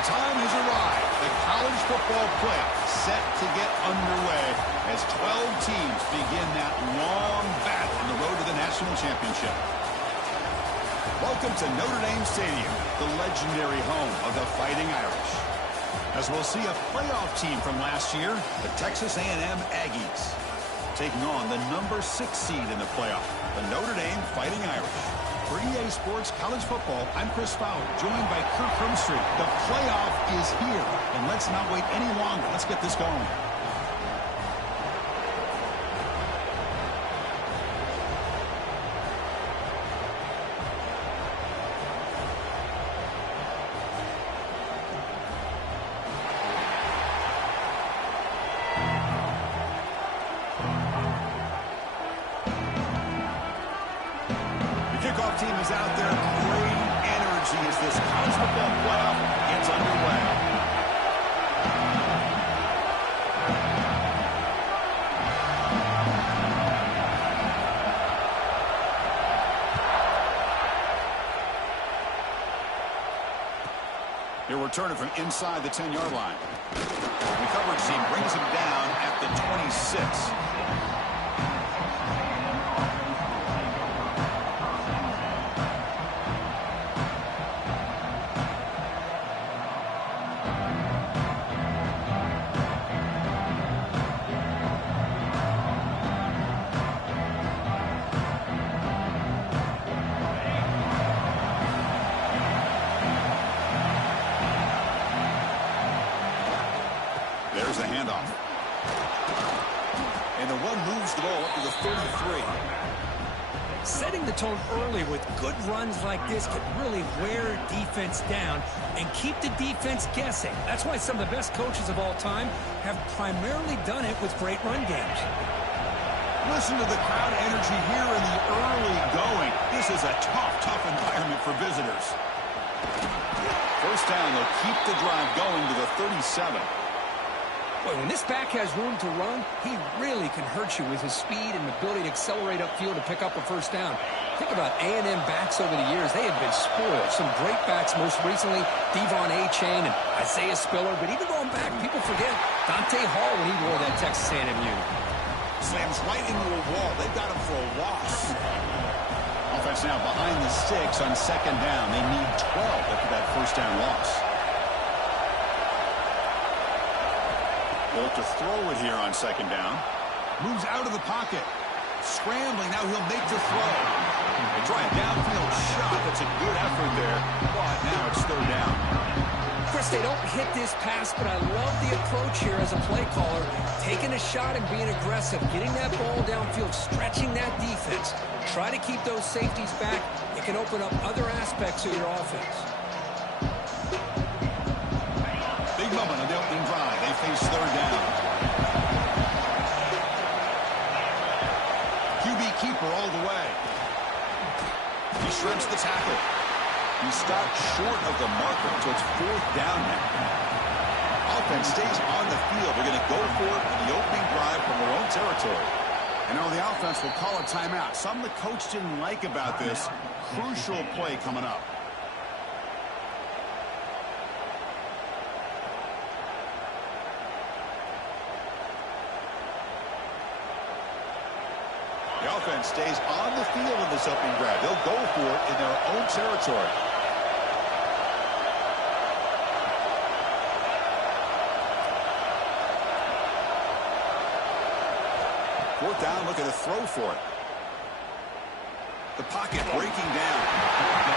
The time has arrived. The college football playoff set to get underway as 12 teams begin that long battle on the road to the national championship. Welcome to Notre Dame Stadium, the legendary home of the Fighting Irish. As we'll see a playoff team from last year, the Texas A&M Aggies, taking on the number 6 seed in the playoff, the Notre Dame Fighting Irish. For EA Sports College Football, I'm Chris Fowler, joined by Kirk Crumstreet. The playoff is here, and let's not wait any longer. Let's get this going. Kickoff team is out there. Great energy as this college football playoff gets underway. He'll return it from inside the 10-yard line. The coverage team brings him down at the 26. There's the handoff. And the run moves the ball up to the 33. Setting the tone early with good runs like this can really wear defense down and keep the defense guessing. That's why some of the best coaches of all time have primarily done it with great run games. Listen to the crowd energy here in the early going. This is a tough environment for visitors. First down, they'll keep the drive going to the 37. Boy, when this back has room to run, he really can hurt you with his speed and ability to accelerate upfield to pick up a first down. Think about A&M backs over the years. They have been spoiled. Some great backs, most recently Devon A-Chain and Isaiah Spiller. But even going back, people forget Dante Hall when he wore that Texas A&M unit. Slams right into a wall. They've got him for a loss. Offense now behind the sticks on second down. They need 12 after that first down loss. They'll have to throw it here on second down. Moves out of the pocket. Scrambling. Now he'll make the throw. They try a downfield shot. That's a good effort there. But now it's third down. Chris, they don't hit this pass, but I love the approach here as a play caller. Taking a shot and being aggressive. Getting that ball downfield. Stretching that defense. Try to keep those safeties back. It can open up other aspects of your offense. Big moment on the opening drive. They face third down. QB keeper all the way. He shreds the tackle. He stopped short of the marker, so it's fourth down now. Offense stays on the field. They're going to go for it in the opening drive from their own territory. And now the offense will call a timeout. Something the coach didn't like about this. Crucial play coming up. The offense stays on the field in this opening drive. They'll go for it in their own territory. Fourth down, look at the throw for it. The pocket breaking down.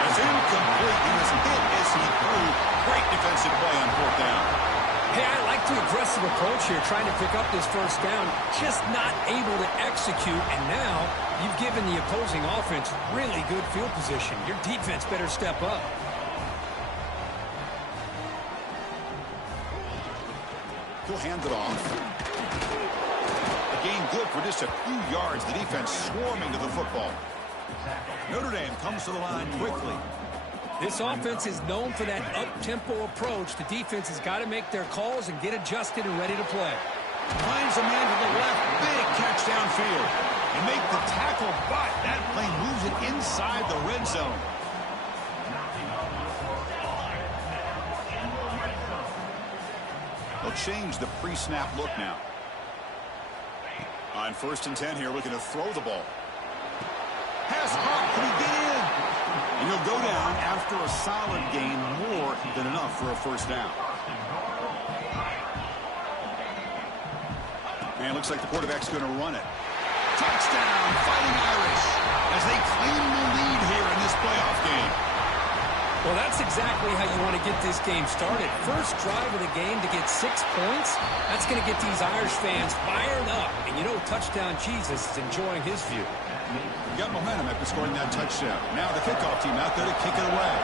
It's incomplete. He was hit as he threw. Great defensive play on fourth down. Hey, I like the aggressive approach here, trying to pick up this first down, just not able to execute, and now you've given the opposing offense really good field position. Your defense better step up. He'll hand it off. A gain good for just a few yards. The defense swarming to the football. Notre Dame comes to the line quickly. This offense is known for that up-tempo approach. The defense has got to make their calls and get adjusted and ready to play. Finds a man to the left. Big catch downfield. And make the tackle, but that play moves it inside the red zone. they'll change the pre-snap look now. On 1st and 10 here, looking to throw the ball. Pass caught. Can he get in? And he'll go down after a solid gain, more than enough for a first down. And looks like the quarterback's going to run it. Touchdown, Fighting Irish, as they claim the lead here in this playoff game. Well, that's exactly how you want to get this game started. First drive of the game to get 6 points. That's going to get these Irish fans fired up. And you know, Touchdown Jesus is enjoying his view. Got momentum after scoring that touchdown. Now the kickoff team out there to kick it away.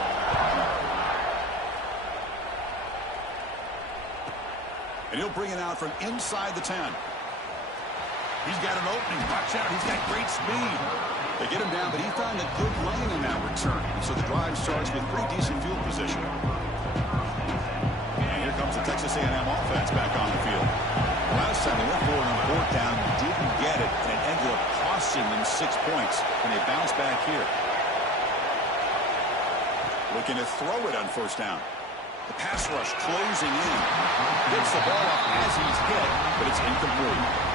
And he'll bring it out from inside the 10. He's got an opening. Watch out. He's got great speed. They get him down, but he found a good lane in that return. So the drive starts with pretty decent field position. And here comes the Texas A&M offense back on the field. Last time they went forward on 4th down, didn't get it, and it ended up costing them 6 points. And they bounce back here. Looking to throw it on 1st down. The pass rush closing in. Gets the ball up as he's hit, but it's incomplete.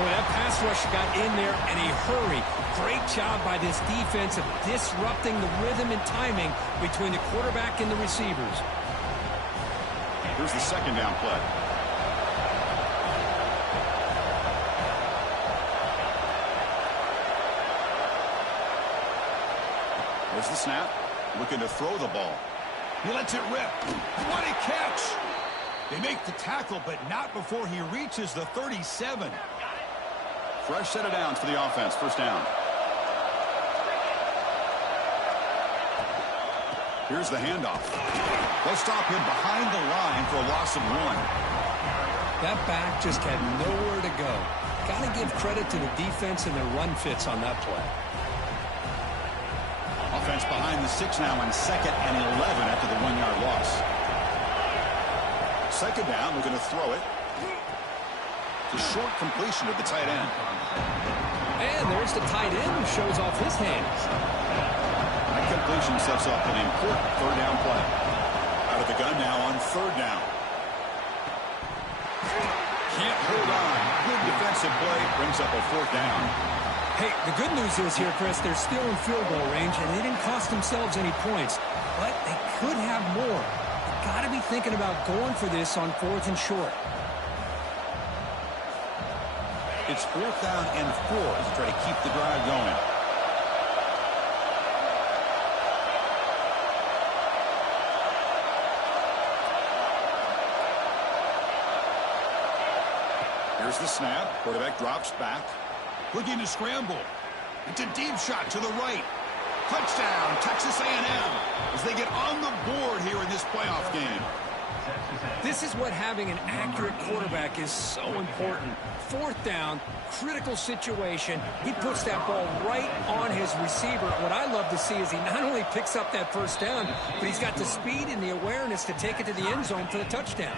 Boy, that pass rush got in there in a hurry. Great job by this defense of disrupting the rhythm and timing between the quarterback and the receivers. Here's the 2nd down play. There's the snap. Looking to throw the ball. He lets it rip. What a catch! They make the tackle, but not before he reaches the 37. Fresh set of downs for the offense. 1st down. Here's the handoff. They'll stop him behind the line for a loss of 1. That back just had nowhere to go. Got to give credit to the defense and their run fits on that play. Offense behind the 6 now on 2nd and 11 after the 1-yard loss. 2nd down, we're going to throw it. The short completion of the tight end. And there's the tight end who shows off his hands. That completion sets up an important 3rd down play. Out of the gun now on 3rd down. Can't hold on. Good defensive play. Brings up a 4th down. Hey, the good news is here, Chris, they're still in field goal range, and they didn't cost themselves any points. But they could have more. They've got to be thinking about going for this on 4th and short. It's 4th down and 4 to try to keep the drive going. Here's the snap. Quarterback drops back. Looking to scramble. It's a deep shot to the right. Touchdown, Texas A&M, as they get on the board here in this playoff game. This is what having an accurate quarterback is so important. 4th down, critical situation. He puts that ball right on his receiver. What I love to see is he not only picks up that 1st down, but he's got the speed and the awareness to take it to the end zone for the touchdown.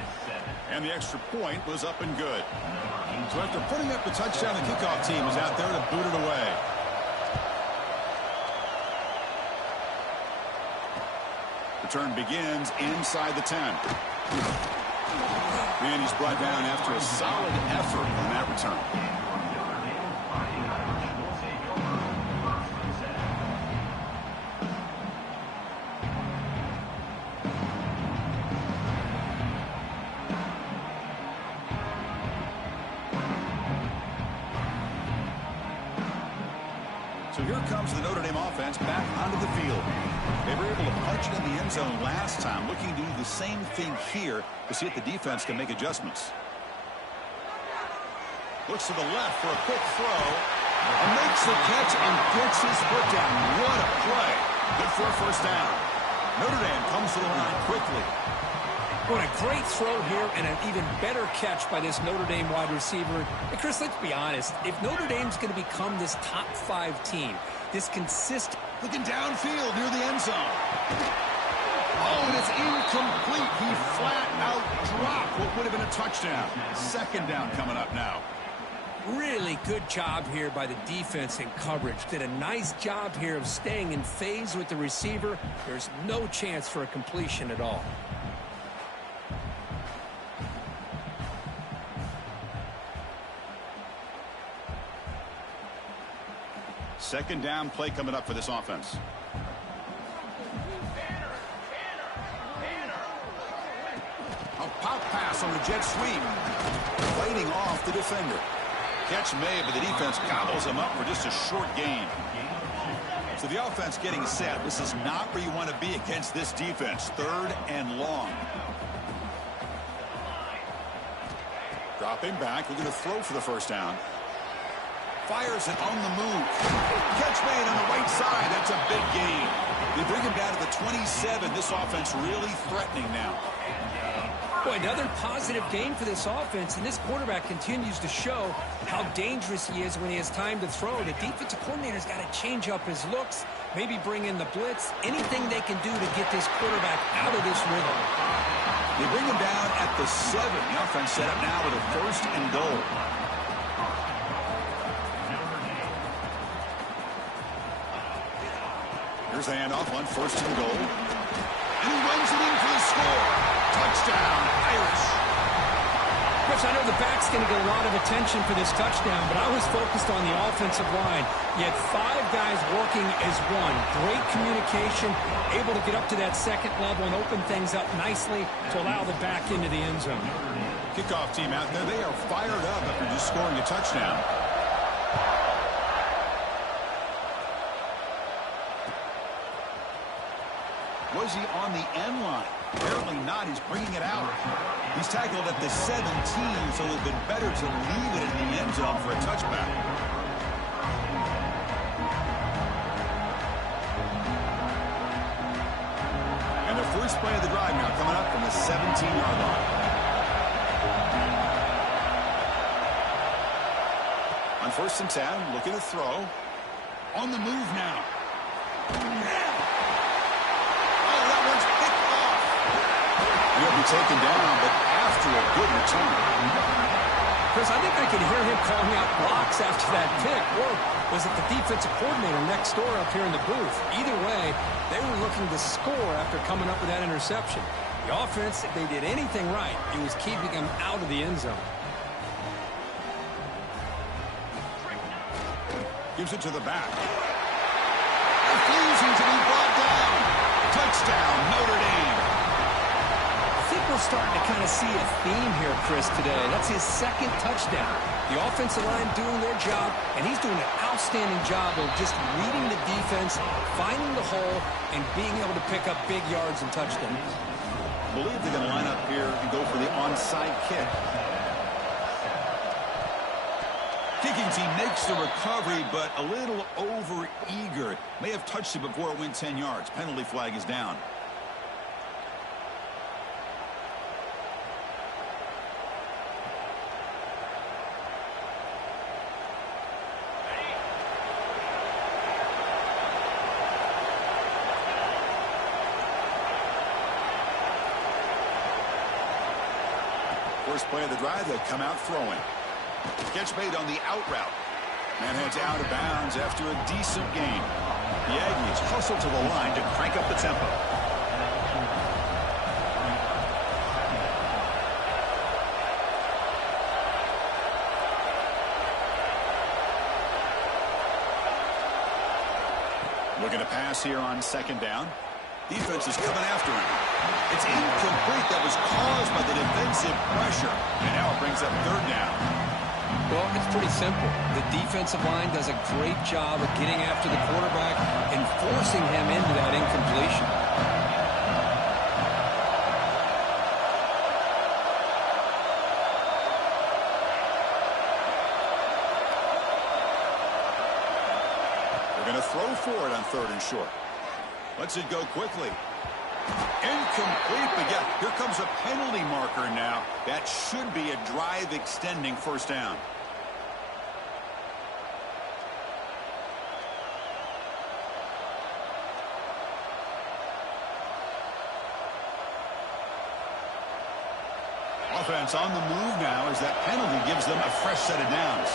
And the extra point was up and good. So after putting up the touchdown, the kickoff team is out there to boot it away. Return begins inside the 10. And he's brought down after a solid effort on that return. So here comes the Notre Dame offense back onto the field. They were able to punch it in the end zone last time, looking to do the same thing here to see if the defense can make adjustments. Looks to the left for a quick throw. And makes the catch and gets his foot down. What a play. Good for a 1st down. Notre Dame comes to the line quickly. What a great throw here and an even better catch by this Notre Dame wide receiver. And Chris, let's be honest. If Notre Dame's going to become this top 5 team, this consistent... Looking downfield near the end zone. Oh, and it's incomplete. He flat out dropped what would have been a touchdown. 2nd down coming up now. Really good job here by the defense in coverage. Did a nice job here of staying in phase with the receiver. There's no chance for a completion at all. Second down play coming up for this offense. A pop pass on the jet sweep. Fighting off the defender. Catch made, but the defense gobbles him up for just a short gain. So the offense getting set. This is not where you want to be against this defense. Third and long. Dropping back, looking to throw for the first down. Fires it on the move. Catch made on the right side. That's a big gain. They bring him down to the 27. This offense really threatening now. Boy, another positive gain for this offense, and this quarterback continues to show how dangerous he is when he has time to throw. The defensive coordinator's got to change up his looks, maybe bring in the blitz, anything they can do to get this quarterback out of this rhythm. They bring him down at the 7. The offense set up now with a first and goal. Here's the handoff on first and goal. And he runs it in for the score. Touchdown, Irish. Chris, I know the back's going to get a lot of attention for this touchdown, but I was focused on the offensive line. You had 5 guys working as one. Great communication, able to get up to that second level and open things up nicely to allow the back into the end zone. Kickoff team out there, they are fired up after just scoring a touchdown. Was he on the end line? Apparently not. He's bringing it out. He's tackled at the 17, so it would have been better to leave it in the end zone for a touchback. And the first play of the drive now coming up from the 17-yard line. On first and 10, looking to throw. On the move now. He'll be taken down, but after a good return. Chris, I think I could hear him calling out blocks after that pick. Or was it the defensive coordinator next door up here in the booth? Either way, they were looking to score after coming up with that interception. The offense, if they did anything right, it was keeping them out of the end zone. Gives it to the back. Refusing to be brought down. Touchdown, Notre Dame. I think we're starting to kind of see a theme here, Chris, today. That's his second touchdown. The offensive line doing their job, and he's doing an outstanding job of just reading the defense, finding the hole, and being able to pick up big yards and touchdowns. I believe they're going to line up here and go for the onside kick. Kicking team makes the recovery, but a little over-eager. May have touched it before it went 10 yards. Penalty flag is down. First play of the drive, they come out throwing. Catch made on the out route. And heads out of bounds after a decent game. The Aggies hustle to the line to crank up the tempo. Looking to pass here on second down. Defense is coming after him. It's incomplete. That was caused by the defensive pressure. And now it brings up third down. Well, it's pretty simple. The defensive line does a great job of getting after the quarterback and forcing him into that incompletion. They're going to throw for it on third and short. Lets it go quickly. Incomplete, but yeah, here comes a penalty marker now. That should be a drive-extending first down. Offense on the move now as that penalty gives them a fresh set of downs.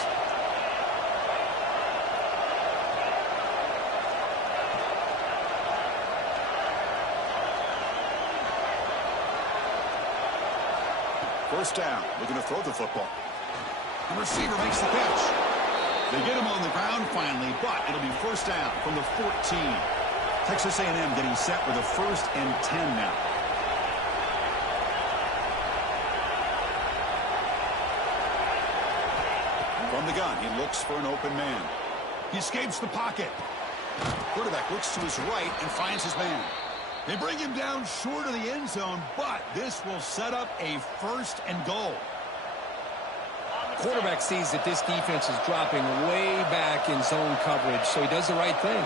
First down, looking to throw the football. The receiver makes the catch. They get him on the ground finally, but it'll be first down from the 14. Texas A&M getting set with a 1st and 10 now. From the gun, he looks for an open man. He escapes the pocket. Quarterback looks to his right and finds his man. They bring him down short of the end zone, but this will set up a 1st and goal. Quarterback sees that this defense is dropping way back in zone coverage, so he does the right thing.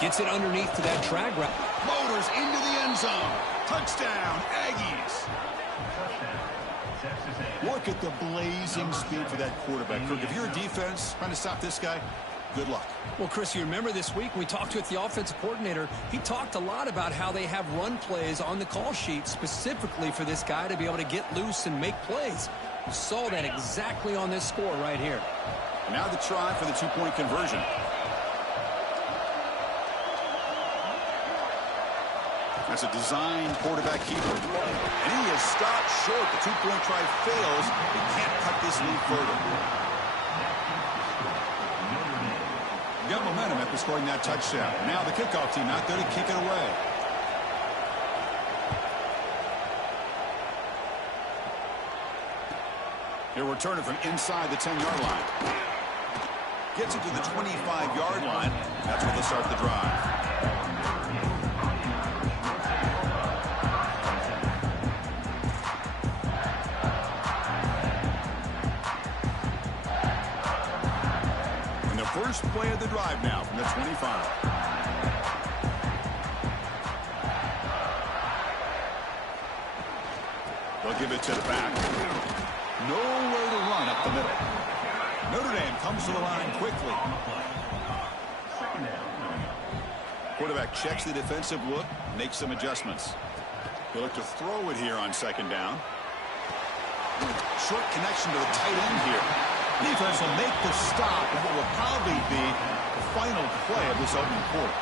Gets it underneath to that drag route. Motors into the end zone. Touchdown, Aggies. Look at the blazing speed for that quarterback. Kirk, if you're a defense trying to stop this guy, good luck. Well, Chris, you remember this week we talked with the offensive coordinator. He talked a lot about how they have run plays on the call sheet specifically for this guy to be able to get loose and make plays. You saw that exactly on this score right here. And now the try for the 2-point conversion. That's a design quarterback keeper. And he is stopped short. The 2-point try fails. He can't cut this lead further. Got momentum after scoring that touchdown. Now the kickoff team out there to kick it away. He'll return it from inside the 10-yard line. Gets it to the 25-yard line. That's where they'll start the drive. And the first play of the drive now from the 25. They'll give it to the back. Nowhere to run up the middle. Notre Dame comes to the line quickly. Quarterback checks the defensive look, makes some adjustments. He'll look to throw it here on 2nd down. Short connection to the tight end here. Defense will make the stop in what will probably be the final play of this opening quarter.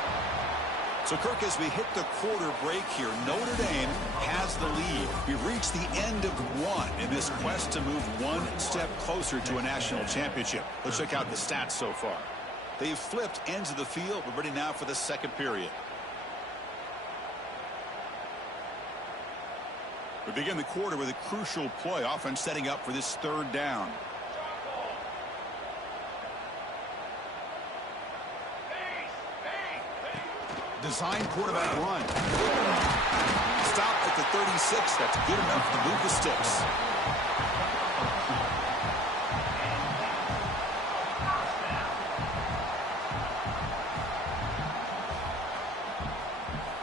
So, Kirk, as we hit the quarter break here, Notre Dame has the lead. We've reached the end of one in this quest to move one step closer to a national championship. Let's check out the stats so far. They've flipped ends of the field. We're ready now for the 2nd period. We begin the quarter with a crucial play. Offense setting up for this 3rd down. Design quarterback run. Stop at the 36. That's good enough to move the sticks.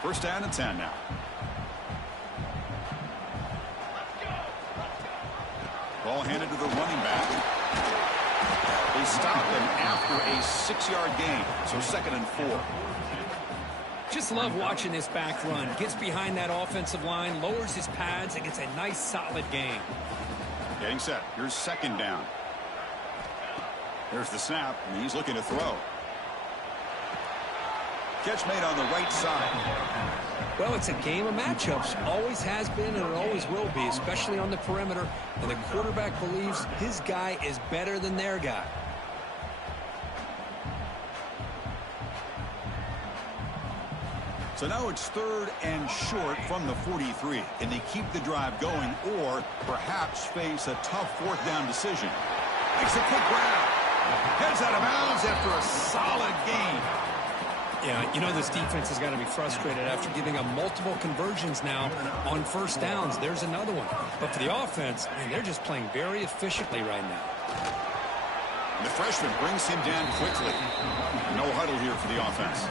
First down and 10 now. Ball handed to the running back. They stopped him after a 6-yard gain. So 2nd and 4. Just love watching this back run. Gets behind that offensive line, lowers his pads, and gets a nice solid gain. Getting set. Here's 2nd down. There's the snap, and he's looking to throw. Catch made on the right side. Well, it's a game of matchups. Always has been and it always will be, especially on the perimeter. And the quarterback believes his guy is better than their guy. So now it's 3rd and short from the 43. Can they keep the drive going or perhaps face a tough 4th down decision? Makes a quick grab. Heads out of bounds after a solid gain. Yeah, you know this defense has got to be frustrated after giving up multiple conversions now on 1st downs. There's another one. But for the offense, man, they're just playing very efficiently right now. And the freshman brings him down quickly. No huddle here for the offense.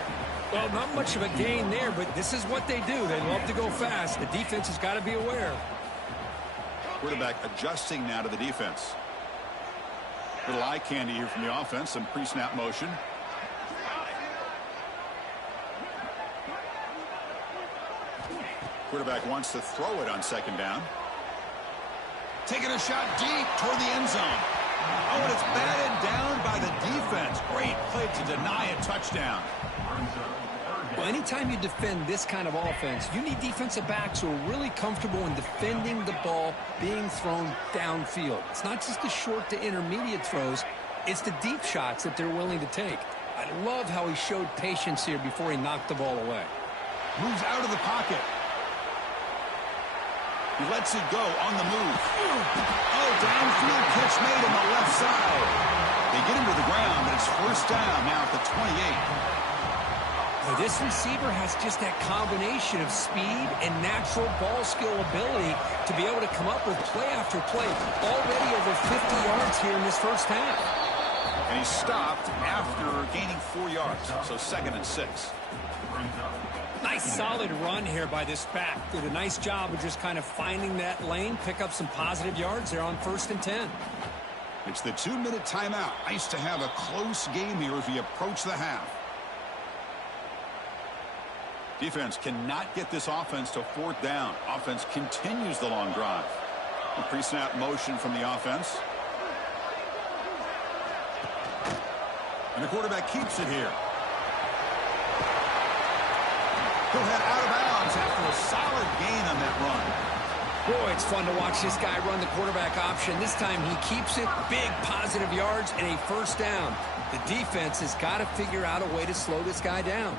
Well, not much of a gain there, but this is what they do. They love to go fast. The defense has got to be aware. Quarterback adjusting now to the defense. Little eye candy here from the offense. Some pre-snap motion. Quarterback wants to throw it on 2nd down. Taking a shot deep toward the end zone. Oh, and it's batted down by the defense. Great play to deny a touchdown. Well, anytime you defend this kind of offense, you need defensive backs who are really comfortable in defending the ball being thrown downfield. It's not just the short to intermediate throws. It's the deep shots that they're willing to take. I love how he showed patience here before he knocked the ball away. Moves out of the pocket. He lets it go on the move. Oh, downfield pitch made on the left side. They get him to the ground, but it's first down now at the 28. Well, this receiver has just that combination of speed and natural ball skill ability to be able to come up with play after play. Already over 50 yards here in this first half. And he stopped after gaining 4 yards, so 2nd and 6. Nice solid run here by this back. Did a nice job of just kind of finding that lane, pick up some positive yards there on 1st and 10. It's the 2-minute timeout. Nice to have a close game here as we approach the half. Defense cannot get this offense to 4th down. Offense continues the long drive. A pre-snap motion from the offense. And the quarterback keeps it here. He'll head out of bounds after a solid gain on that run. Boy, it's fun to watch this guy run the quarterback option. This time he keeps it, big positive yards, and a first down. The defense has got to figure out a way to slow this guy down.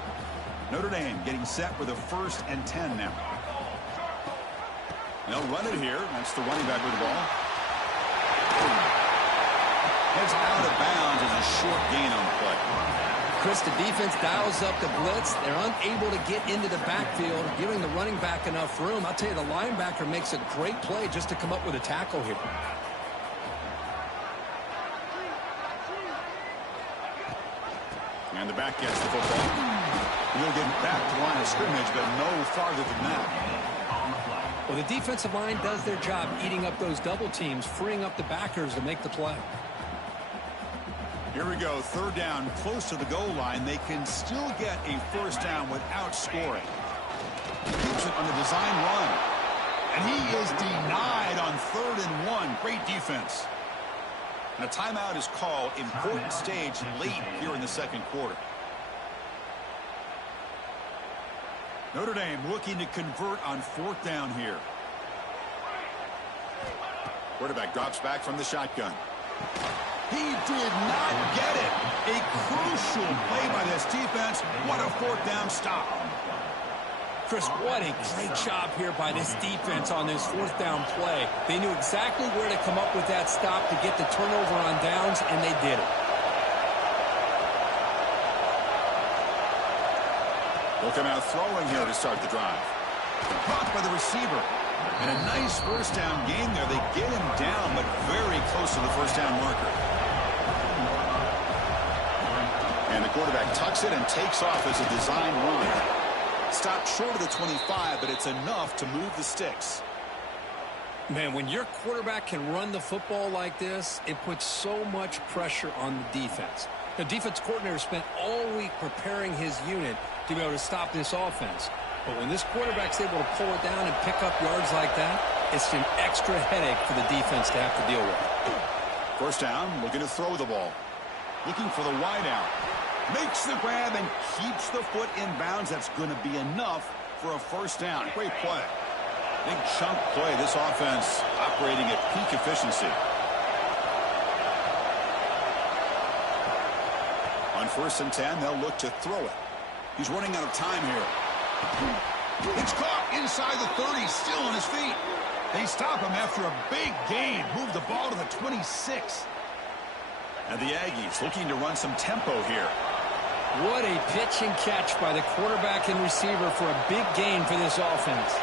Notre Dame getting set with a 1st and 10 now. They'll run it here. That's the running back with the ball. Heads out of bounds as a short gain on the play. Chris, the defense dials up the blitz. They're unable to get into the backfield, giving the running back enough room. I'll tell you, the linebacker makes a great play just to come up with a tackle here. And the back gets the football. He'll get back to the line of scrimmage, but no farther than that. Well, the defensive line does their job eating up those double teams, freeing up the backers to make the play. Here we go, 3rd down, close to the goal line. They can still get a first down without scoring. He keeps it on the design run. And he is denied on 3rd and 1. Great defense. And a timeout is called. Important stage late here in the 2nd quarter. Notre Dame looking to convert on 4th down here. Quarterback drops back from the shotgun. He did not get it. A crucial play by this defense. What a 4th down stop. Chris, what a great job here by this defense on this 4th down play. They knew exactly where to come up with that stop to get the turnover on downs, and they did it. They'll come out throwing here to start the drive. Caught by the receiver. And a nice first down gain there. They get him down, but very close to the first down marker. And the quarterback tucks it and takes off as a design run. Stopped short of the 25, but it's enough to move the sticks. Man, when your quarterback can run the football like this, it puts so much pressure on the defense. The defense coordinator spent all week preparing his unit to be able to stop this offense. But when this quarterback's able to pull it down and pick up yards like that, it's an extra headache for the defense to have to deal with. First down, looking to throw the ball. Looking for the wide out. Makes the grab and keeps the foot in bounds. That's going to be enough for a first down. Great play. Big chunk play. This offense operating at peak efficiency. On 1st and 10, they'll look to throw it. He's running out of time here. It's caught inside the 30, still on his feet. They stop him after a big gain. Move the ball to the 26. And the Aggies looking to run some tempo here. What a pitch and catch by the quarterback and receiver for a big gain for this offense.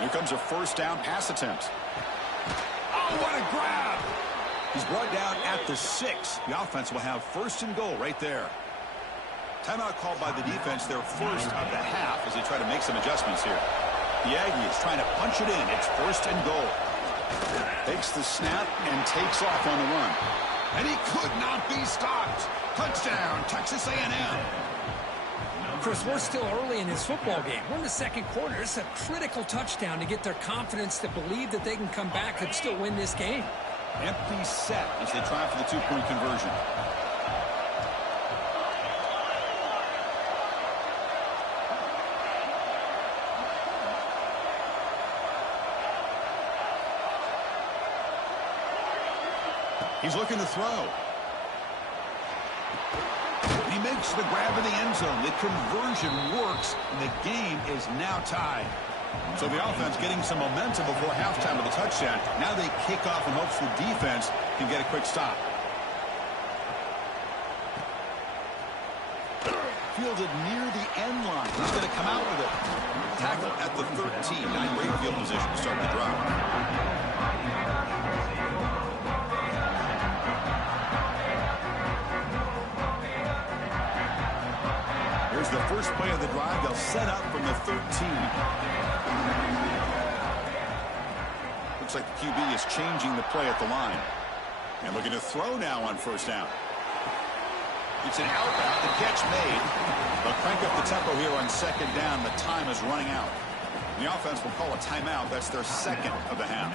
Here comes a first down pass attempt. Oh, what a grab! He's brought down at the 6. The offense will have 1st and goal right there. Timeout called by the defense, their first of the half as they try to make some adjustments here. The Aggies trying to punch it in. It's 1st and goal. Takes the snap and takes off on the run. And he could not be stopped. Touchdown, Texas A&M. Chris, we're still early in this football game. We're in the 2nd quarter. It's a critical touchdown to get their confidence to believe that they can come back and still win this game. Empty set as they try for the 2-point conversion. He's looking to throw. And he makes the grab in the end zone. The conversion works, and the game is now tied. So the offense getting some momentum before halftime with a touchdown. Now they kick off in hopes the defense can get a quick stop. Fielded near the end line. He's going to come out with it. Tackle at the 13. Now in great field position to start the drive. Here's the first play of the drive. They'll set up from the 13. Looks like the QB is changing the play at the line. And looking to throw now on first down. It's an out. The catch made. They'll crank up the tempo here on second down. The time is running out. And the offense will call a timeout. That's their second of the half.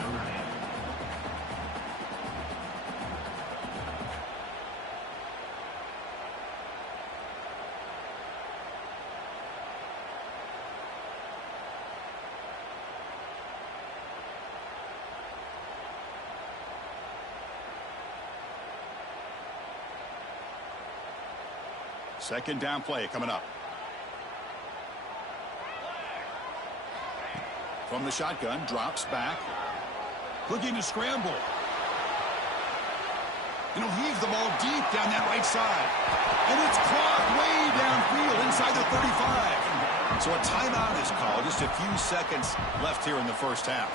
Second down play coming up. From the shotgun, drops back. Looking to scramble. And he'll heave the ball deep down that right side. And it's clocked way downfield inside the 35. So a timeout is called. Just a few seconds left here in the first half.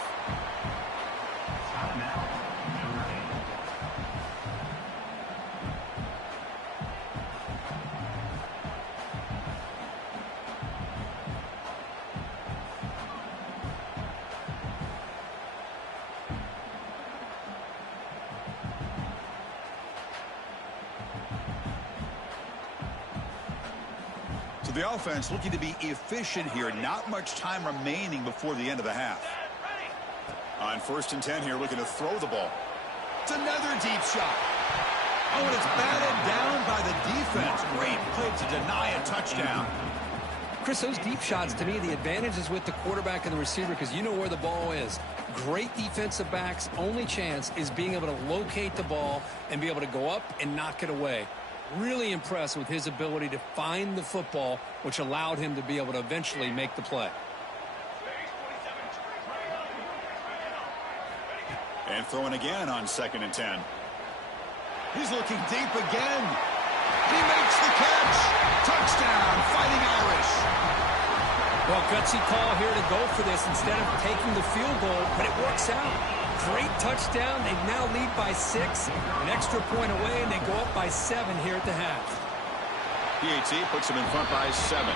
The offense looking to be efficient here. Not much time remaining before the end of the half. On 1st and 10 here, looking to throw the ball. It's another deep shot. Oh, and it's batted down by the defense. Great play to deny a touchdown. Chris, those deep shots, to me, the advantage is with the quarterback and the receiver because you know where the ball is. Great defensive backs, only chance is being able to locate the ball and be able to go up and knock it away. Really impressed with his ability to find the football, which allowed him to be able to eventually make the play. And throwing again on 2nd and 10. He's looking deep again. He makes the catch. Touchdown, Fighting Irish. Well, gutsy call here to go for this instead of taking the field goal, but it works out. Great touchdown. They now lead by 6. An extra point away, and they go up by 7 here at the half. PAT puts them in front by 7.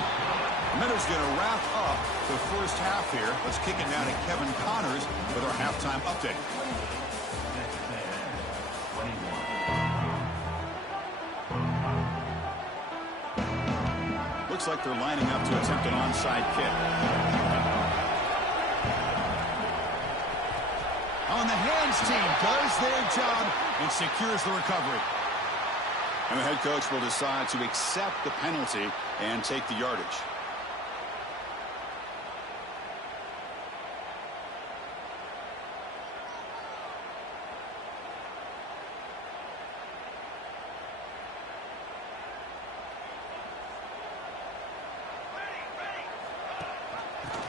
Minutes going to wrap up the first half here. Let's kick it now to Kevin Connors with our halftime update. Looks like they're lining up to attempt an onside kick. On the hands team does their job and secures the recovery. And the head coach will decide to accept the penalty and take the yardage.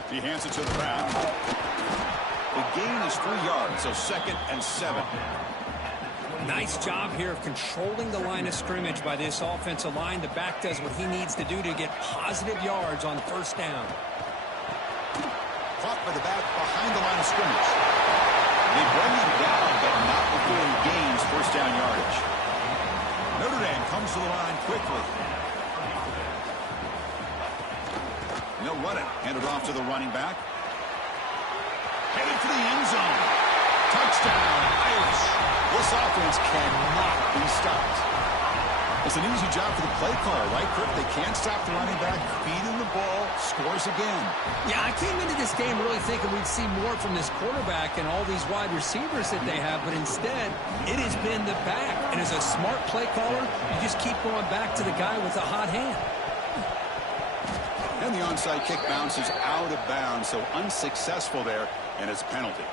He hands it to the ground. The gain is 3 yards, so 2nd and 7. Nice job here of controlling the line of scrimmage by this offensive line. The back does what he needs to do to get positive yards on 1st down. Caught by the back behind the line of scrimmage. They bring him down, but not before he gains 1st down yardage. Notre Dame comes to the line quickly. They'll run it. Hand it off to the running back. Headed for the end zone. Touchdown, Irish. This offense cannot be stopped. It's an easy job for the play caller, right, Kirk? They can't stop the running back. Feed him the ball. Scores again. Yeah, I came into this game really thinking we'd see more from this quarterback and all these wide receivers that they have, but instead, it has been the back. And as a smart play caller, you just keep going back to the guy with the hot hand. And the onside kick bounces out of bounds, so unsuccessful there, and it's a penalty.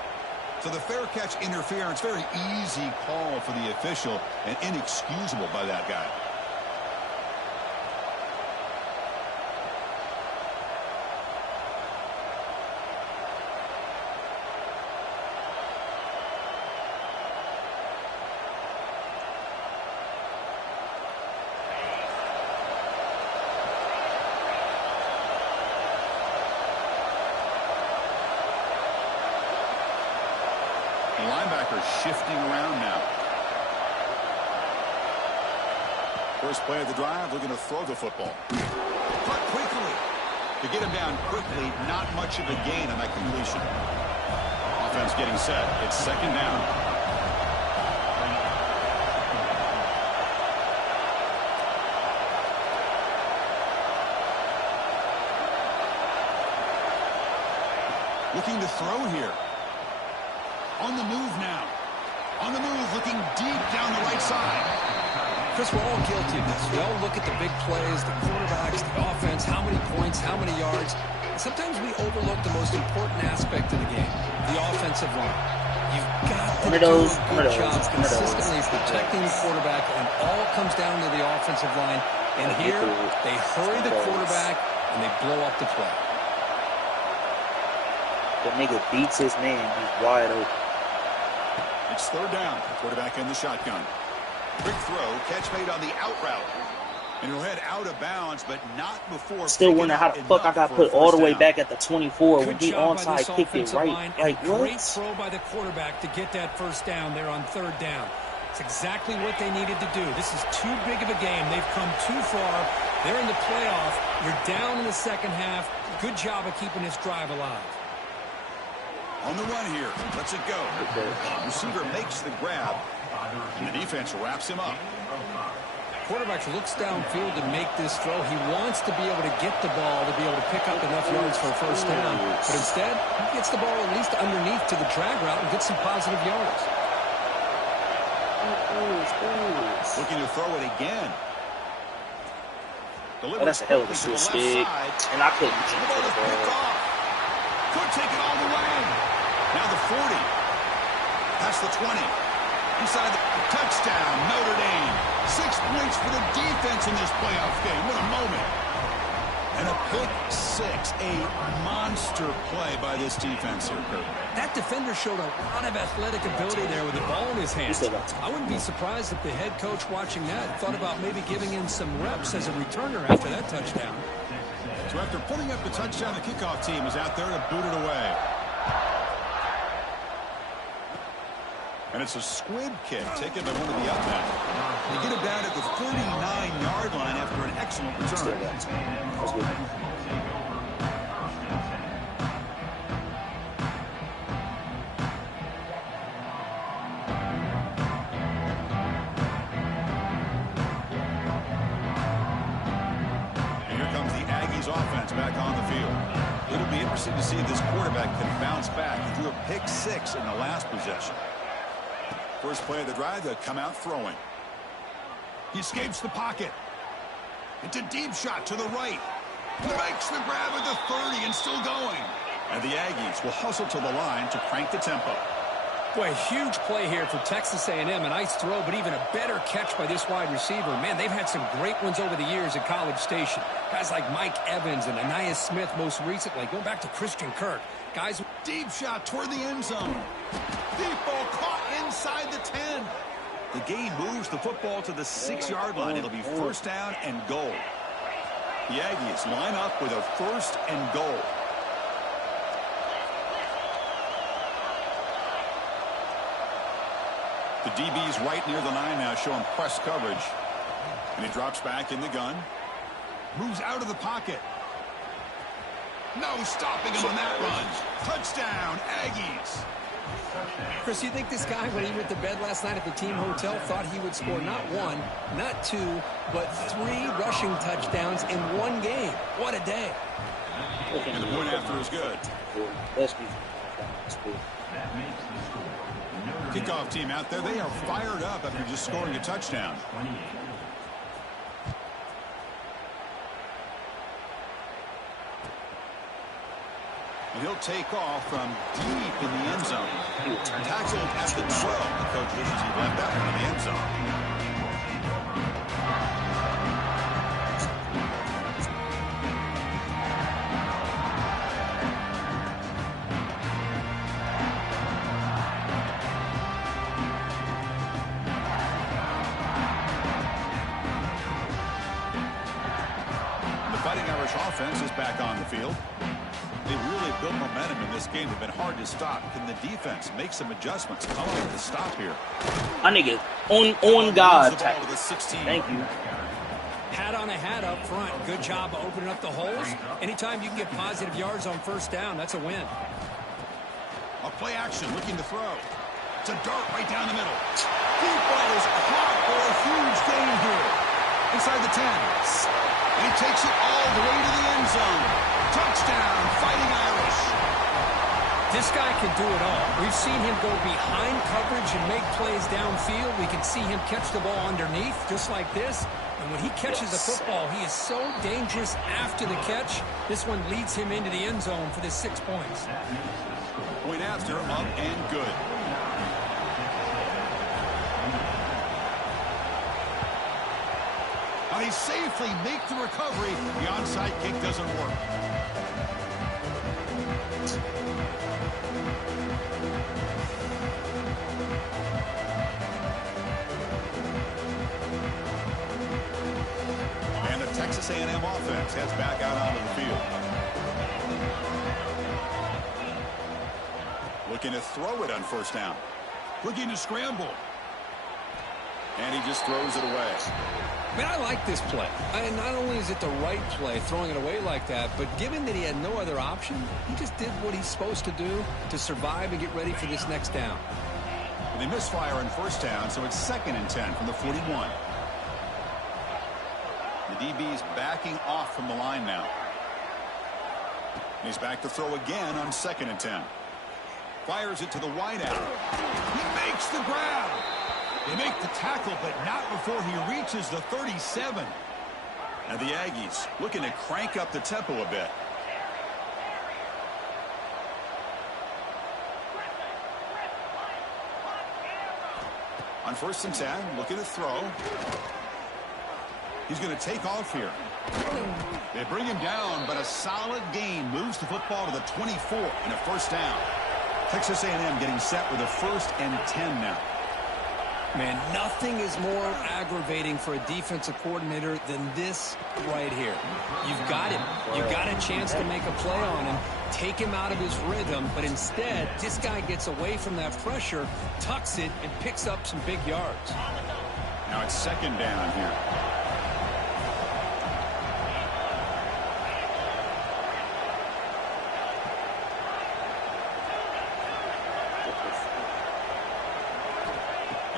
So the fair catch interference, very easy call for the official, and inexcusable by that guy. linebacker shifting around now. First play of the drive, looking to throw the football. Cut quickly. To get him down quickly, not much of a gain on that completion. Offense getting set. It's second down. Looking to throw here. On the move now. On the move, looking deep down the right side. Chris, we're all guilty of this. We all look at the big plays, the quarterbacks, the offense, how many points, how many yards. And sometimes we overlook the most important aspect of the game, the offensive line. You've got to do a good job consistently protecting the quarterback, and it all comes down to the offensive line. And here, they hurry the quarterback, and they blow up the play. The nigga beats his man. He's wide open. It's third down. The quarterback in the shotgun. Quick throw. Catch made on the out route. And he'll head out of bounds, but not before. Still wondering how the fuck I got put all the way back at the 24 when he onside kicked it right. Like, what? Great throw by the quarterback to get that first down there on third down. It's exactly what they needed to do. This is too big of a game. They've come too far. They're in the playoff. You're down in the second half. Good job of keeping this drive alive. On the run here. Lets it go. Receiver makes the grab. And the defense wraps him up. Quarterback looks downfield to make this throw. He wants to be able to get the ball to be able to pick up enough yards for a first down. But instead, he gets the ball at least underneath to the drag route and gets some positive yards. Looking to throw it again. Oh, that's a hell of a switch, big. And I couldn't jump to the ball. Could take it all the way. Now the 40. Past the 20. Inside the touchdown, Notre Dame. 6 points for the defense in this playoff game. What a moment. And a pick six. A monster play by this defense here, Kurt. That defender showed a lot of athletic ability there with the ball in his hands. I wouldn't be surprised if the head coach watching that thought about maybe giving him some reps as a returner after that touchdown. So after putting up the touchdown, the kickoff team is out there to boot it away. And it's a squib kick taken by one of the up men. They get it down at the 49-yard line after an excellent return. And here comes the Aggies offense back on the field. It'll be interesting to see if this quarterback can bounce back. He threw a pick six in the last possession. First play of the drive, they'll come out throwing. He escapes the pocket. It's a deep shot to the right. He makes the grab at the 30 and still going. And the Aggies will hustle to the line to crank the tempo. Boy, a huge play here for Texas A&M. A nice throw, but even a better catch by this wide receiver. Man, they've had some great ones over the years at College Station. Guys like Mike Evans and Anais Smith most recently. Going back to Christian Kirk. Guys, deep shot toward the end zone. Deep ball caught inside the 10. The game moves the football to the 6-yard line. It'll be first down and goal. The Aggies line up with a first and goal. The DB's right near the line now, showing press coverage. And he drops back in the gun. Moves out of the pocket. No stopping him on that run. Touchdown, Aggies. Chris, you think this guy, when he went to bed last night at the team hotel, thought he would score not one, not two, but 3 rushing touchdowns in one game? What a day. And the point after is good. Kickoff team out there, they are fired up after just scoring a touchdown. And he'll take off from deep in the end zone. Tackled at the 12. The coach wishes he left that one in the end zone. And the Fighting Irish offense is back on the field. They really built momentum in this game. They've been hard to stop. Can the defense make some adjustments? I like the stop here. My nigga, on God. Thank you. Hat on a hat up front. Good job of opening up the holes. Anytime you can get positive yards on first down, that's a win. A play action, looking to throw. It's a dart right down the middle. Deep ball is caught for a huge gain here. Inside the 10. And he takes it all the way to the end zone. Touchdown, Fighting Irish. This guy can do it all. We've seen him go behind coverage and make plays downfield. We can see him catch the ball underneath, just like this. And when he catches the football, he is so dangerous after the catch. This one leads him into the end zone for the 6 points. Point after, up and good. Now they safely make the recovery. The onside kick doesn't work. And the Texas A&M offense heads back out onto the field. Looking to throw it on first down. Looking to scramble. And he just throws it away. Man, I like this play. And not only is it the right play, throwing it away like that, but given that he had no other option, he just did what he's supposed to do to survive and get ready for this next down. And they misfire on first down, so it's 2nd and 10 from the 41. The DB's backing off from the line now. And he's back to throw again on 2nd and 10. Fires it to the wideout. He makes the grab. They make the tackle, but not before he reaches the 37. And the Aggies looking to crank up the tempo a bit. On 1st and 10, looking to throw. He's going to take off here. They bring him down, but a solid gain moves the football to the 24 and a first down. Texas A&M getting set with a 1st and 10 now. Man, nothing is more aggravating for a defensive coordinator than this right here. You've got him. You've got a chance to make a play on him, take him out of his rhythm, but instead, this guy gets away from that pressure, tucks it, and picks up some big yards. Now it's 2nd down here.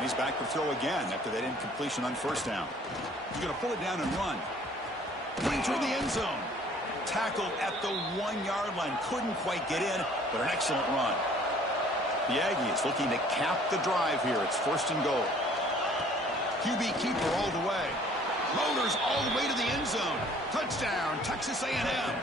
He's back to throw again after that incompletion on first down. He's going to pull it down and run. Running through the end zone. Tackled at the 1-yard line. Couldn't quite get in, but an excellent run. The Aggies looking to cap the drive here. It's 1st and goal. QB keeper all the way. Motors all the way to the end zone. Touchdown, Texas A&M.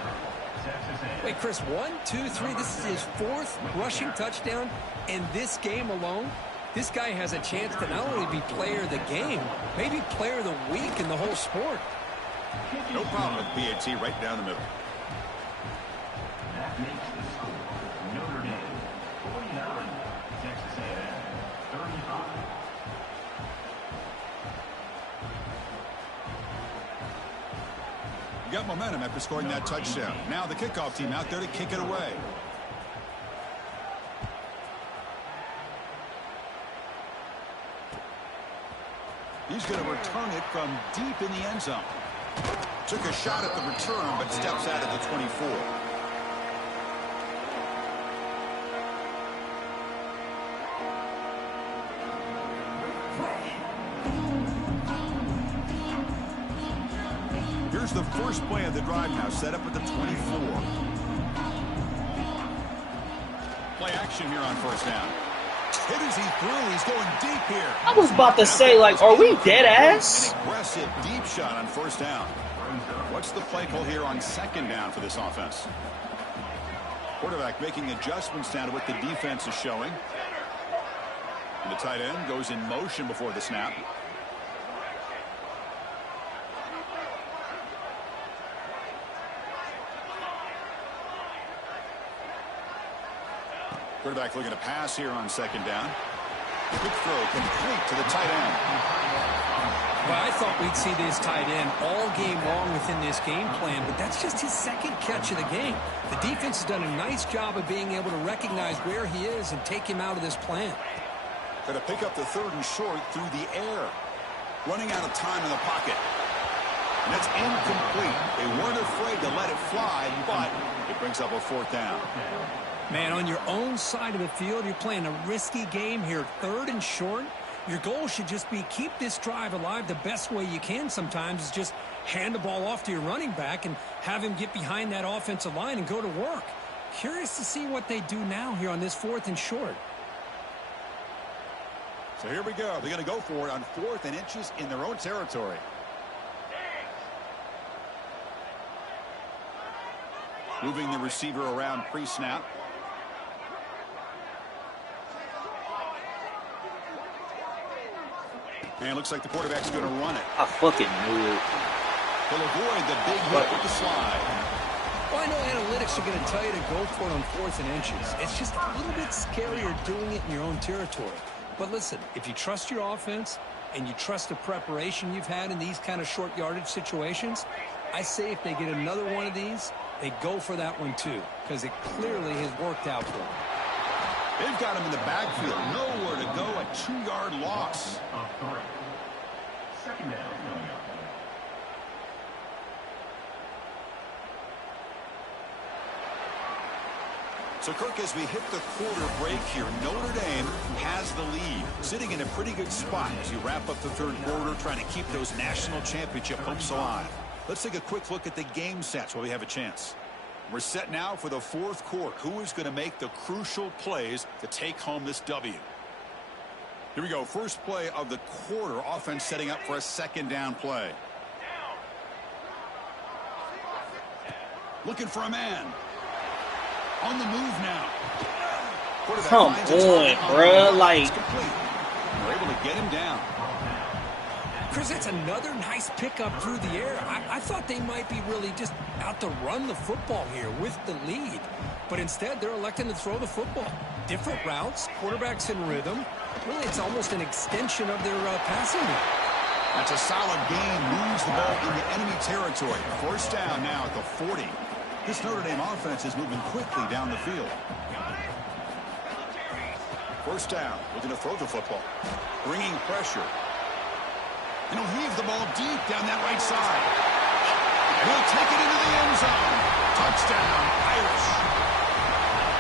Wait, Chris, 1, 2, 3. This is his 4th rushing touchdown in this game alone. This guy has a chance to not only be player of the game, maybe player of the week in the whole sport. No problem with PAT right down the middle. That makes the score Notre Dame 49, Texas A&M 35. You got momentum after scoring that touchdown. Now the kickoff team out there to kick it away. He's going to return it from deep in the end zone. Took a shot at the return, but steps out of the 24. Here's the first play of the drive now, set up at the 24. Play action here on first down. Hit as he threw. He's going deep here. I was about to say, like, are we dead ass? An aggressive deep shot on first down. What's the play call here on 2nd down for this offense? Quarterback making adjustments down to what the defense is showing. And the tight end goes in motion before the snap. Quarterback looking to pass here on 2nd down. Quick throw complete to the tight end. Well, I thought we'd see this tight end all game long within this game plan, but that's just his second catch of the game. The defense has done a nice job of being able to recognize where he is and take him out of this plan. Going to pick up the 3rd and short through the air. Running out of time in the pocket. And it's incomplete. They weren't afraid to let it fly, but it brings up a 4th down. Man, on your own side of the field, you're playing a risky game here. 3rd and short. Your goal should just be keep this drive alive the best way you can sometimes is just hand the ball off to your running back and have him get behind that offensive line and go to work. Curious to see what they do now here on this 4th and short. So here we go. They're going to go for it on 4th and inches in their own territory. Moving the receiver around pre-snap. And it looks like the quarterback's going to run it. I fucking knew it. He'll avoid the big hit with the slide. Well, I know analytics are going to tell you to go for it on 4th and inches. It's just a little bit scarier doing it in your own territory. But listen, if you trust your offense and you trust the preparation you've had in these kind of short yardage situations, I say if they get another one of these, they go for that one too, because it clearly has worked out for them. They've got him in the backfield. Nowhere to go. A 2-yard loss. Second down coming up. So, Kirk, as we hit the quarter break here, Notre Dame has the lead, sitting in a pretty good spot as you wrap up the 3rd quarter, trying to keep those national championship hopes alive. Let's take a quick look at the game sets while we have a chance. We're set now for the 4th quarter. Who is going to make the crucial plays to take home this W? Here we go. First play of the quarter. Offense setting up for a 2nd down play. Looking for a man. On the move now. Come on, bruh. Like, we're able to get him down. Chris, that's another nice pickup through the air. I thought they might be really just out to run the football here with the lead. But instead, they're electing to throw the football. Different routes, quarterbacks in rhythm. Really, it's almost an extension of their passing game. That's a solid game. Moves the ball into enemy territory. 1st down now at the 40. This Notre Dame offense is moving quickly down the field. 1st down. Looking to throw the football. Bringing pressure. And he'll heave the ball deep down that right side. And he'll take it into the end zone. Touchdown, Irish.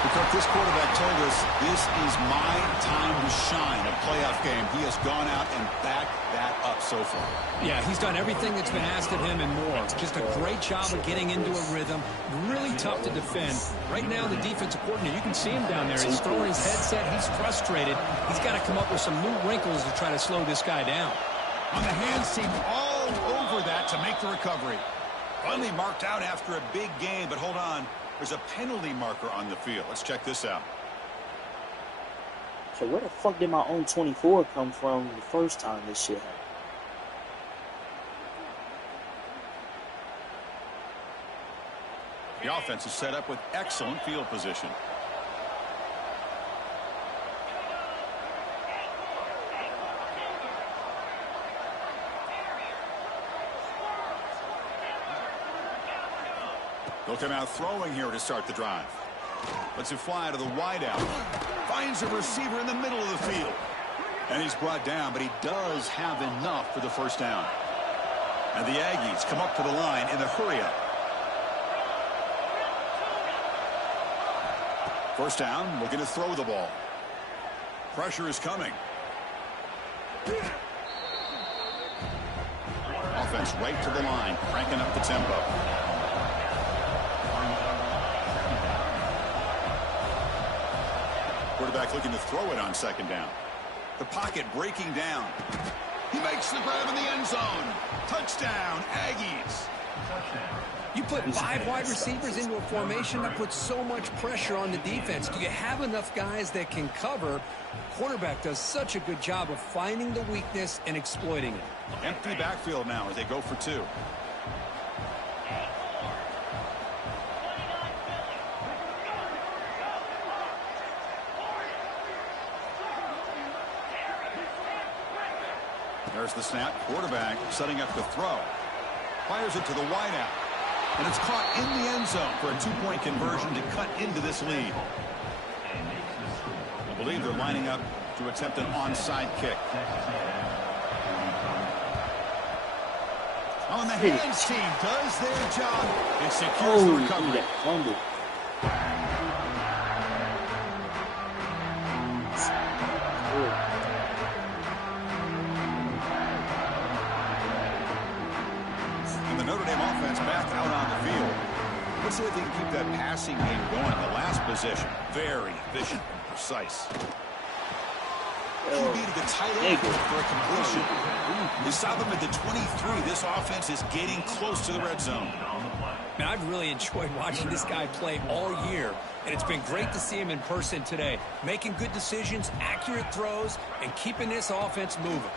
Because this quarterback told us this is my time to shine, a playoff game. He has gone out and backed that up so far. Yeah, he's done everything that's been asked of him and more. Just a great job of getting into a rhythm. Really tough to defend. Right now, the defensive coordinator, you can see him down there. He's throwing his headset. He's frustrated. He's got to come up with some new wrinkles to try to slow this guy down. On the hands team all over that to make the recovery. Finally marked out after a big game, but hold on. There's a penalty marker on the field. Let's check this out. so where the fuck did my own 24 come from the first time this shit happened? The offense is set up with excellent field position. They'll come out throwing here to start the drive. Lets it fly to the wideout. Finds a receiver in the middle of the field. And he's brought down, but he does have enough for the 1st down. And the Aggies come up to the line in the hurry-up. 1st down, looking to throw the ball. Pressure is coming. Offense right to the line, cranking up the tempo. Quarterback looking to throw it on 2nd down. The pocket breaking down. He makes the grab in the end zone. Touchdown, Aggies. You put 5 wide receivers into a formation that puts so much pressure on the defense. Do you have enough guys that can cover? Quarterback does such a good job of finding the weakness and exploiting it. Empty backfield now as they go for 2. There's the snap. Quarterback setting up the throw. Fires it to the wideout. And it's caught in the end zone for a 2-point conversion to cut into this lead. I believe they're lining up to attempt an onside kick. On the hands team does their job. It secures the recovery. And the Notre Dame offense back out on the field. Let's see if they can keep that passing game going. The last possession, very efficient and precise. QB to the tight end for a completion. They stop him at the 23. This offense is getting close to the red zone. Man, I've really enjoyed watching this guy play all year, and it's been great to see him in person today. Making good decisions, accurate throws, and keeping this offense moving.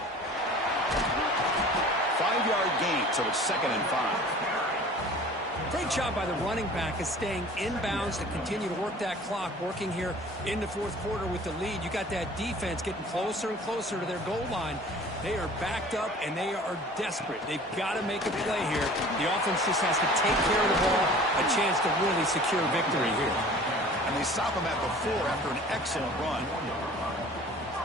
5-yard gain, so it's 2nd and 5. Great job by the running back of staying inbounds to continue to work that clock, working here in the 4th quarter with the lead. You got that defense getting closer and closer to their goal line. They are backed up, and they are desperate. They've got to make a play here. The offense just has to take care of the ball, a chance to really secure victory here. And they stop him at the 4 after an excellent run.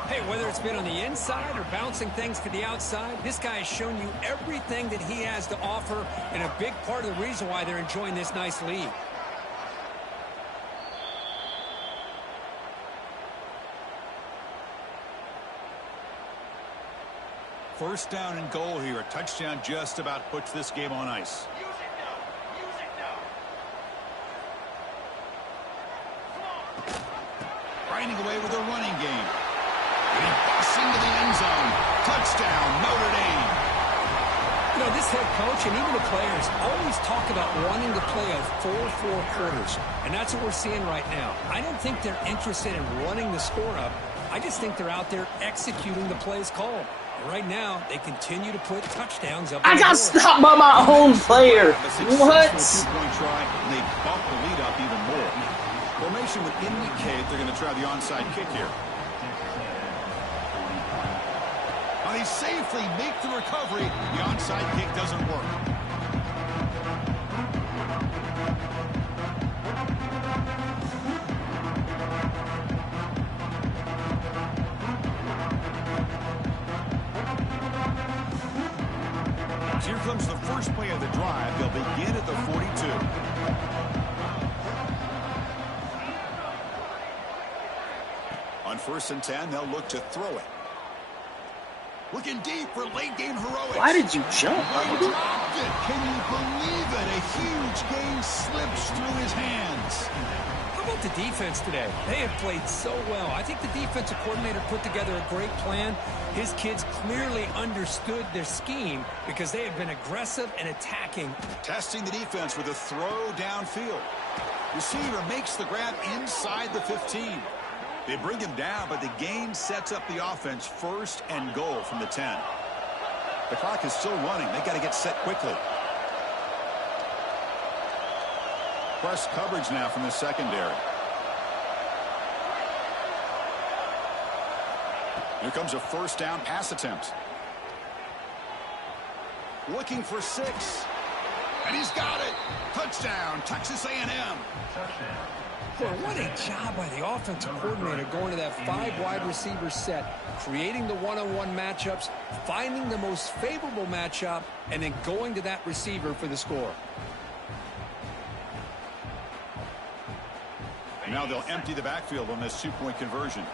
Hey, whether it's been on the inside or bouncing things to the outside, this guy has shown you everything that he has to offer, and a big part of the reason why they're enjoying this nice lead. First down and goal here. A touchdown just about puts this game on ice. Grinding away with a running game. And he busts into the end zone. Touchdown, Notre Dame. You know, this head coach and even the players always talk about wanting to play a 4-4 quarters, and that's what we're seeing right now. I don't think they're interested in running the score up. I just think they're out there executing the plays called. And right now, they continue to put touchdowns up. I got stopped by my own player. What? 2-point try, and they bump the lead up even more. Formation would indicate they're going to try the onside kick here. They safely make the recovery. The onside kick doesn't work. So here comes the first play of the drive. They'll begin at the 42. On 1st and 10, they'll look to throw it. Looking deep for late-game heroics. Why did you jump? He dropped it. Can you believe it? A huge gain slips through his hands. How about the defense today? They have played so well. I think the defensive coordinator put together a great plan. His kids clearly understood their scheme because they have been aggressive and attacking. Testing the defense with a throw downfield. Receiver makes the grab inside the 15. They bring him down, but the gain sets up the offense 1st and goal from the 10. The clock is still running. They got to get set quickly. Press coverage now from the secondary. Here comes a 1st down pass attempt. Looking for 6. And he's got it. Touchdown, Texas A&M. Boy, what a job by the offensive coordinator going to that 5 wide receiver set, creating the one-on-one matchups, finding the most favorable matchup, and then going to that receiver for the score. Now they'll empty the backfield on this 2-point conversion.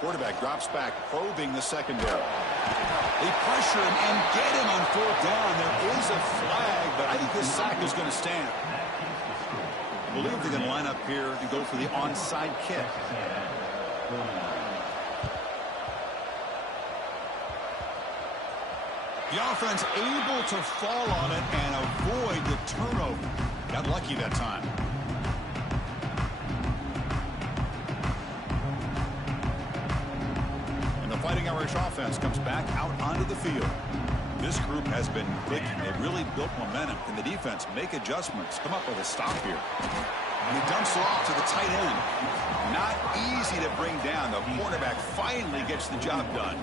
Quarterback drops back, probing the secondary. They pressure him and get him on 4th down. There is a flag, but I think this sack is going to stand. I believe they're going to line up here and go for the onside kick. The offense able to fall on it and avoid the turnover. Got lucky that time. And the Fighting Irish offense comes back out onto the field. This group has been clicking. They've really built momentum. Can the defense make adjustments? Come up with a stop here. And he dumps it off to the tight end. Not easy to bring down. The cornerback finally gets the job done.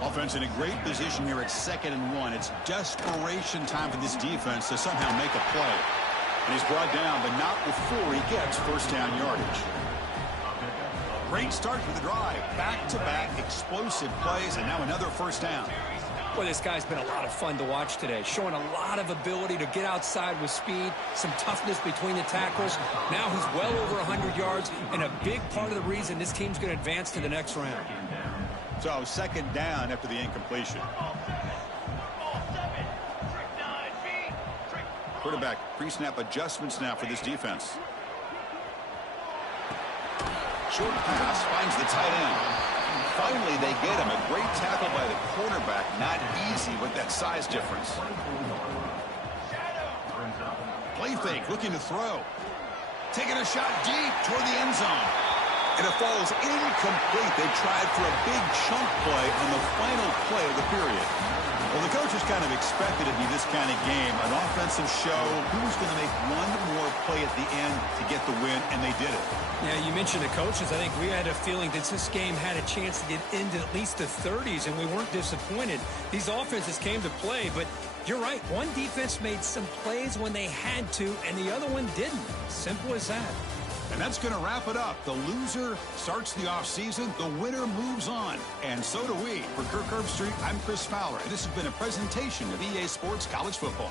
Offense in a great position here at 2nd and 1. It's desperation time for this defense to somehow make a play. And he's brought down, but not before he gets first down yardage. Great start to the drive. Back-to-back explosive plays, and now another first down. Well, this guy's been a lot of fun to watch today, showing a lot of ability to get outside with speed, some toughness between the tackles. Now he's well over 100 yards, and a big part of the reason this team's going to advance to the next round. So 2nd down after the incompletion. Quarterback pre-snap adjustments now for this defense. Short pass finds the tight end. Finally, they get him. A great tackle by the cornerback. Not easy with that size difference. Play fake, looking to throw. Taking a shot deep toward the end zone. And it falls incomplete. They tried for a big chunk play on the final play of the period. Well, the coaches kind of expected it to be this kind of game. An offensive show. Who was going to make one more play at the end to get the win, and they did it. Yeah, you mentioned the coaches. I think we had a feeling that this game had a chance to get into at least the 30s, and we weren't disappointed. These offenses came to play, but you're right. One defense made some plays when they had to, and the other one didn't. Simple as that. And that's going to wrap it up. The loser starts the offseason. The winner moves on. And so do we. For Kirk Herbstreit, I'm Chris Fowler. And this has been a presentation of EA Sports College Football.